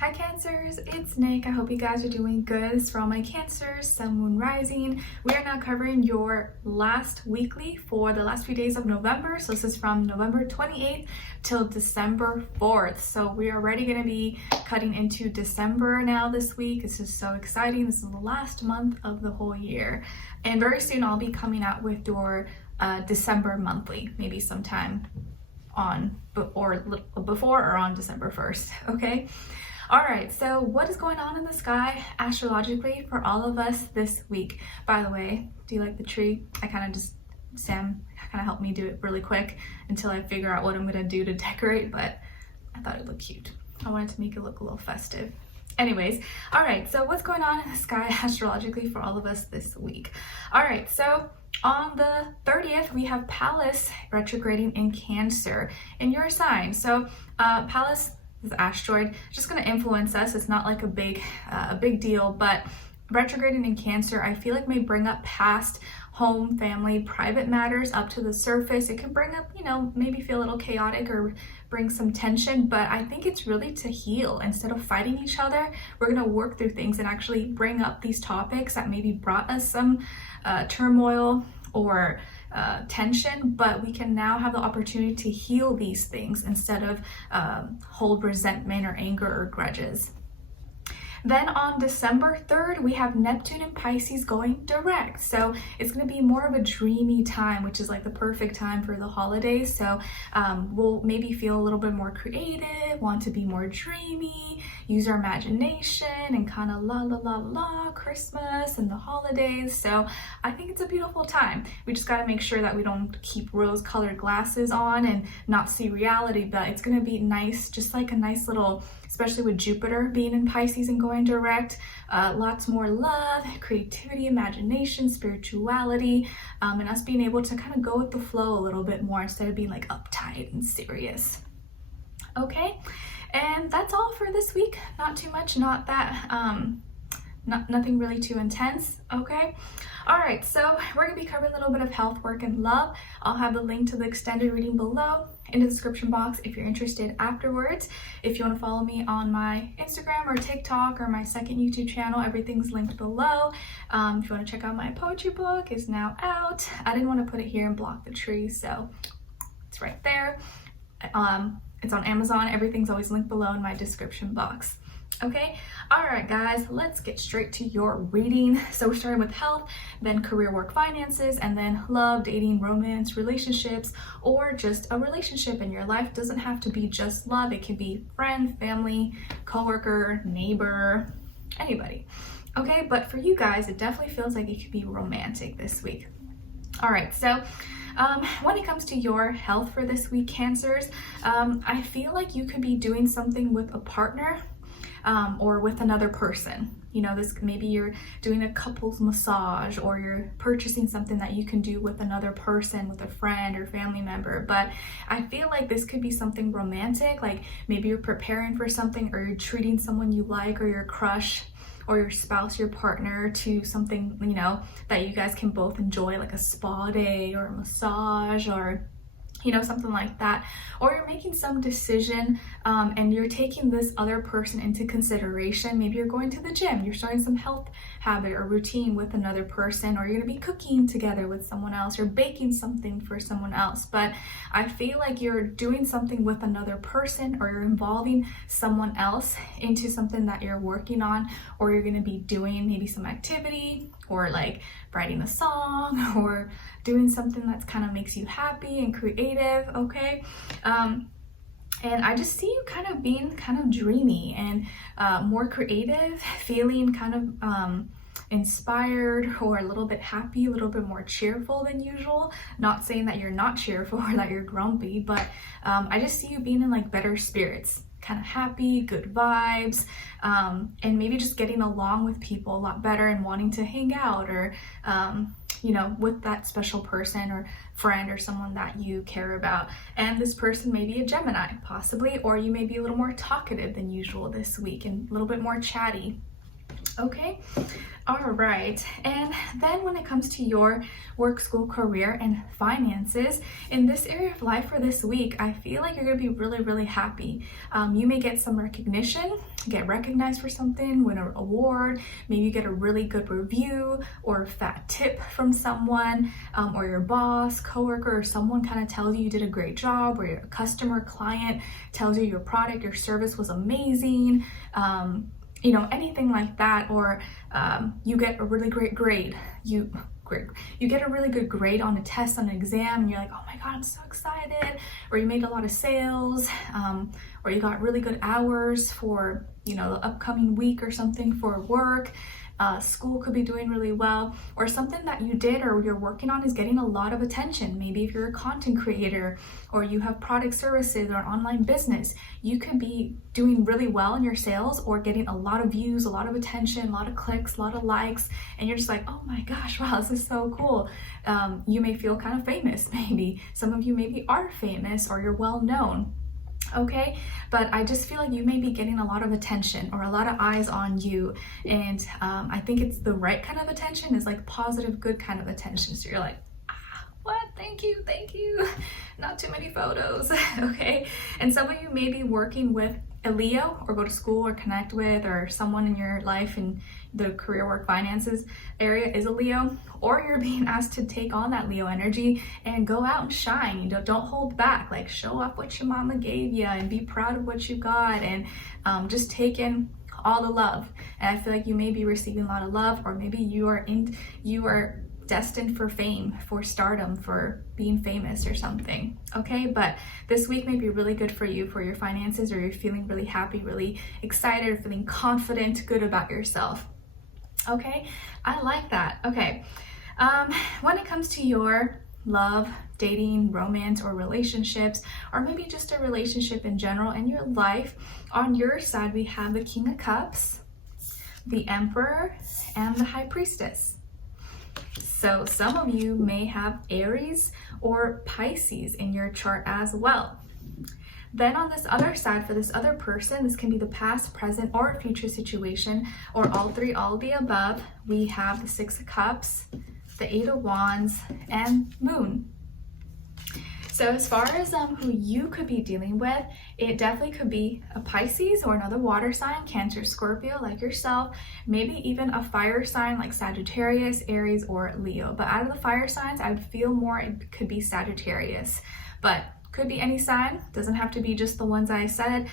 Hi Cancers, it's Nick. I hope you guys are doing good. This is for all my Cancers, Sun, Moon, Rising. We are now covering your last weekly for the last few days of November. So this is from November 28th till December 4th. So we are already going to be cutting into December now this week. This is so exciting. This is the last month of the whole year. And very soon I'll be coming out with your December monthly, maybe sometime on or before or on December 1st, okay? All right, so what is going on in the sky astrologically for all of us this week? By the way, do you like the tree? Sam kind of helped me do it really quick until I figure out what I'm gonna do to decorate, but I thought it looked cute. I wanted to make it look a little festive. Anyways, all right, so what's going on in the sky astrologically for all of us this week? All right, so on the 30th, we have Pallas retrograding in Cancer in your sign. So Pallas, this asteroid, just going to influence us. It's not like a big deal, but retrograding in Cancer, I feel like may bring up past home, family, private matters up to the surface. It can bring up, maybe feel a little chaotic or bring some tension, but I think it's really to heal. Instead of fighting each other, we're going to work through things and actually bring up these topics that maybe brought us some turmoil or tension, but we can now have the opportunity to heal these things instead of hold resentment or anger or grudges. Then on December 3rd, we have Neptune and Pisces going direct. So it's going to be more of a dreamy time, which is like the perfect time for the holidays. So we'll maybe feel a little bit more creative, want to be more dreamy, use our imagination and kind of la Christmas and the holidays. So I think it's a beautiful time. We just got to make sure that we don't keep rose-colored glasses on and not see reality, but it's going to be nice, just like a nice little, especially with Jupiter being in Pisces and going direct, lots more love, creativity, imagination, spirituality, and us being able to kind of go with the flow a little bit more instead of being like uptight and serious. Okay, and that's all for this week. Not too much, not that, nothing really too intense, okay? All right, so we're gonna be covering a little bit of health, work, and love. I'll have the link to the extended reading below in the description box if you're interested afterwards. If you want to follow me on my Instagram or TikTok or my second YouTube channel, everything's linked below. If you want to check out my poetry book, it's now out. I didn't want to put it here and block the tree, so it's right there. It's on Amazon. Everything's always linked below in my description box. Okay, all right guys, let's get straight to your reading. So we're starting with health, then career, work, finances, and then love, dating, romance, relationships, or just a relationship in your life. Doesn't have to be just love. It can be friend, family, coworker, neighbor, anybody. Okay, but for you guys, it definitely feels like it could be romantic this week. All right, so when it comes to your health for this week, Cancers, I feel like you could be doing something with a partner or with another person. This maybe you're doing a couples massage, or you're purchasing something that you can do with another person, with a friend or family member. But I feel like this could be something romantic, like maybe you're preparing for something, or you're treating someone you like, or your crush or your spouse, your partner, to something, that you guys can both enjoy, like a spa day or a massage or something like that. Or you're making some decision and you're taking this other person into consideration. Maybe you're going to the gym, you're starting some health habit or routine with another person, or you're gonna be cooking together with someone else, or baking something for someone else. But I feel like you're doing something with another person, or you're involving someone else into something that you're working on, or you're gonna be doing maybe some activity, or like writing a song, or doing something that's kind of makes you happy and creative, okay? And I just see you kind of being kind of dreamy and more creative, feeling kind of inspired, or a little bit happy, a little bit more cheerful than usual. Not saying that you're not cheerful or that you're grumpy, but I just see you being in like better spirits, kind of happy, good vibes, and maybe just getting along with people a lot better and wanting to hang out, or with that special person or friend or someone that you care about. And this person may be a Gemini, possibly, or you may be a little more talkative than usual this week and a little bit more chatty. Okay, all right. And then when it comes to your work, school, career, and finances, in this area of life for this week, I feel like you're going to be really, really happy. You may get some recognition, get recognized for something, win an award, maybe you get a really good review or a fat tip from someone, or your boss, coworker, or someone kind of tells you you did a great job, or your customer, client tells you your product, your service was amazing. You know, anything like that, or you get a really great grade. You get a really good grade on a test, on an exam, and you're like, oh my God, I'm so excited. Or you made a lot of sales, or you got really good hours for, you know, the upcoming week or something for work. School could be doing really well, or something that you did or you're working on is getting a lot of attention. Maybe if you're a content creator or you have product services or an online business, you could be doing really well in your sales or getting a lot of views, a lot of attention, a lot of clicks, a lot of likes, and you're just like, oh my gosh, wow, this is so cool. You may feel kind of famous, maybe. Some of you maybe are famous or you're well known. Okay, but I just feel like you may be getting a lot of attention or a lot of eyes on you, and I think it's the right kind of attention, is like positive, good kind of attention. So you're like, what? Thank you, not too many photos. Okay, and some of you may be working with a Leo, or go to school or connect with, or someone in your life in the career, work, finances area is a Leo, or you're being asked to take on that Leo energy and go out and shine. You know, don't hold back. Like, show off what your mama gave you and be proud of what you got, and just take in all the love. And I feel like you may be receiving a lot of love, or maybe you are destined for fame, for stardom, for being famous or something. Okay, but this week may be really good for you, for your finances, or you're feeling really happy, really excited, feeling confident, good about yourself. Okay, I like that. Okay, when it comes to your love, dating, romance, or relationships, or maybe just a relationship in general in your life, on your side we have the King of Cups, the Emperor, and the High Priestess. So some of you may have Aries or Pisces in your chart as well. Then on this other side, for this other person, this can be the past, present, or future situation, or all three, all of the above. We have the Six of Cups, the Eight of Wands, and Moon. So as far as who you could be dealing with, it definitely could be a Pisces or another water sign, Cancer, Scorpio, like yourself, maybe even a fire sign like Sagittarius, Aries, or Leo. But out of the fire signs, I would feel more it could be Sagittarius, but could be any sign, doesn't have to be just the ones I said,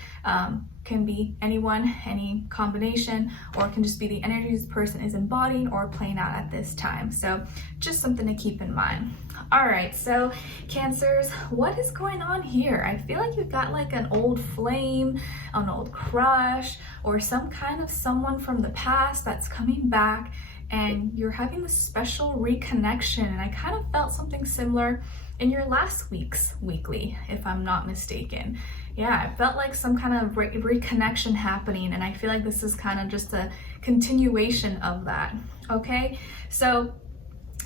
can be anyone, any combination, or it can just be the energy this person is embodying or playing out at this time. So just something to keep in mind. All right, so Cancers, what is going on here? I feel like you've got like an old flame, an old crush, or some kind of someone from the past that's coming back, and you're having this special reconnection. And I kind of felt something similar in your last week's weekly, if I'm not mistaken. Yeah, I felt like some kind of reconnection happening, and I feel like this is kind of just a continuation of that. Okay, so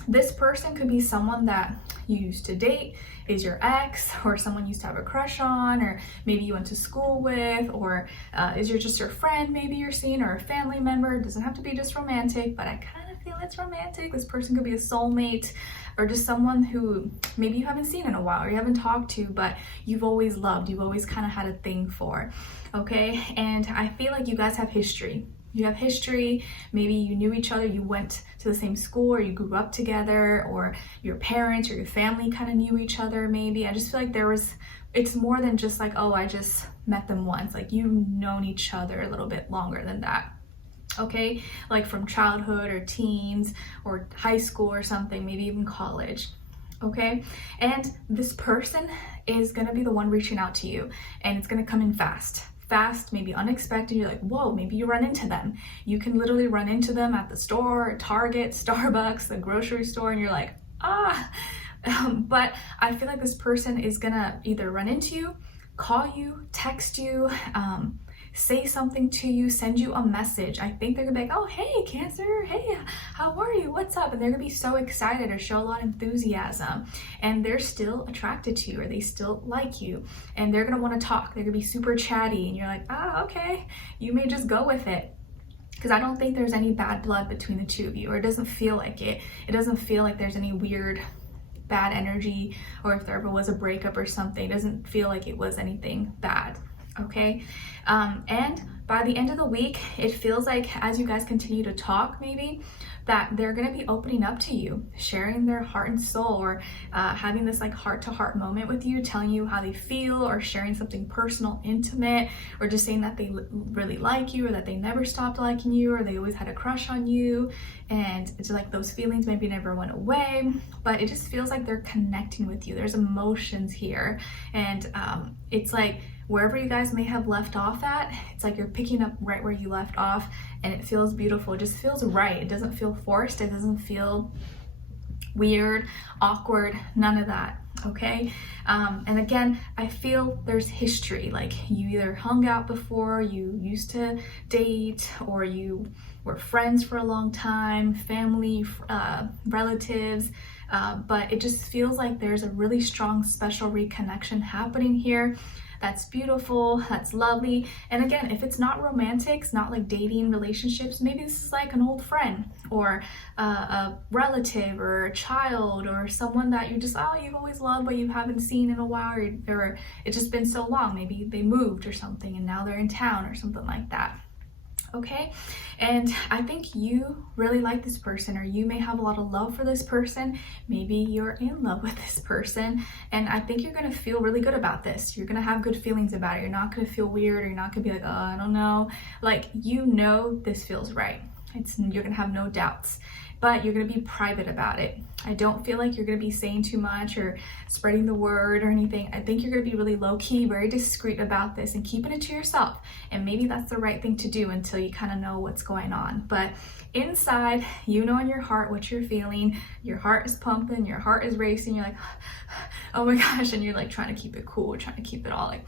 this person could be someone that you used to date, is your ex, or someone you used to have a crush on, or maybe you went to school with, or is just your friend maybe you're seeing, or a family member. It doesn't have to be just romantic, but I kind of feel it's romantic. This person could be a soulmate, or just someone who maybe you haven't seen in a while, or you haven't talked to, but you've always loved, you've always kind of had a thing for. Okay, and I feel like you guys have history. You have history, maybe you knew each other, you went to the same school, or you grew up together, or your parents or your family kind of knew each other maybe. I just feel like it's more than just like, oh, I just met them once. Like, you've known each other a little bit longer than that. Okay, like from childhood or teens or high school or something, maybe even college. Okay, and this person is going to be the one reaching out to you, and it's going to come in fast, maybe unexpected. You're like, whoa, maybe you run into them. You can literally run into them at the store, Target, Starbucks, the grocery store, and you're like, but I feel like this person is gonna either run into you, call you, text you, say something to you, send you a message. I think they're gonna be like, oh, hey, Cancer, hey, how are you? What's up? And they're gonna be so excited or show a lot of enthusiasm, and they're still attracted to you, or they still like you, and they're gonna wanna talk. They're gonna be super chatty, and you're like, okay, you may just go with it. because I don't think there's any bad blood between the two of you, or it doesn't feel like it. It doesn't feel like there's any weird bad energy, or if there ever was a breakup or something, it doesn't feel like it was anything bad. Okay, and by the end of the week, it feels like as you guys continue to talk, maybe that they're going to be opening up to you, sharing their heart and soul, or having this like heart-to-heart moment with you, telling you how they feel, or sharing something personal, intimate, or just saying that they really like you, or that they never stopped liking you, or they always had a crush on you, and it's like those feelings maybe never went away, but it just feels like they're connecting with you. There's emotions here, and it's like wherever you guys may have left off at, it's like you're picking up right where you left off, and it feels beautiful. It just feels right. It doesn't feel forced. It doesn't feel weird, awkward, none of that. Okay, and again, I feel there's history, like you either hung out before, you used to date, or you were friends for a long time, family, relatives, but it just feels like there's a really strong special reconnection happening here. That's beautiful, that's lovely. And again, if it's not romantic, it's not like dating relationships, maybe this is like an old friend, or a relative, or a child, or someone that you just, oh, you've always loved but you haven't seen in a while, or it's just been so long. Maybe they moved or something and now they're in town or something like that. Okay, and I think you really like this person, or you may have a lot of love for this person. Maybe you're in love with this person, and I think you're going to feel really good about this. You're going to have good feelings about it. You're not going to feel weird, or you're not going to be like, oh, I don't know. Like, you know this feels right. You're going to have no doubts, but you're going to be private about it. I don't feel like you're going to be saying too much or spreading the word or anything. I think you're going to be really low-key, very discreet about this, and keeping it to yourself. And maybe that's the right thing to do until you kind of know what's going on. But inside, you know in your heart what you're feeling. Your heart is pumping, your heart is racing. You're like, oh my gosh, and you're like trying to keep it cool, trying to keep it all like,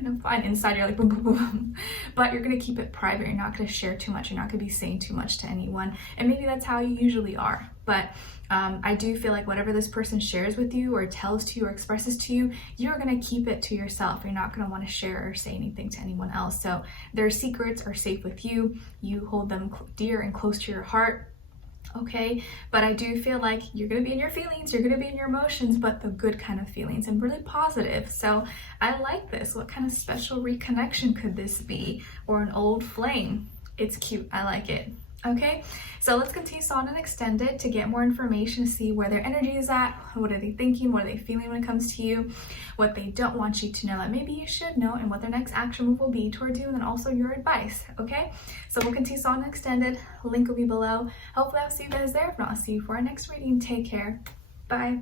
I'm fine. Inside, you're like, boom, boom, boom. But you're going to keep it private. You're not going to share too much. You're not going to be saying too much to anyone. And maybe that's how you usually are. But I do feel like whatever this person shares with you, or tells to you, or expresses to you, you're going to keep it to yourself. You're not going to want to share or say anything to anyone else. So their secrets are safe with you. You hold them dear and close to your heart. Okay, but I do feel like you're going to be in your feelings, you're going to be in your emotions, but the good kind of feelings, and really positive. So I like this. What kind of special reconnection could this be? Or an old flame? It's cute. I like it. Okay, so let's continue on and extend it to get more information, to see where their energy is at, what are they thinking, what are they feeling when it comes to you, what they don't want you to know that maybe you should know, and what their next action move will be towards you, and then also your advice. Okay, so we'll continue on and extend it. Link will be below. Hopefully I'll see you guys there. If not, I'll see you for our next reading. Take care. Bye.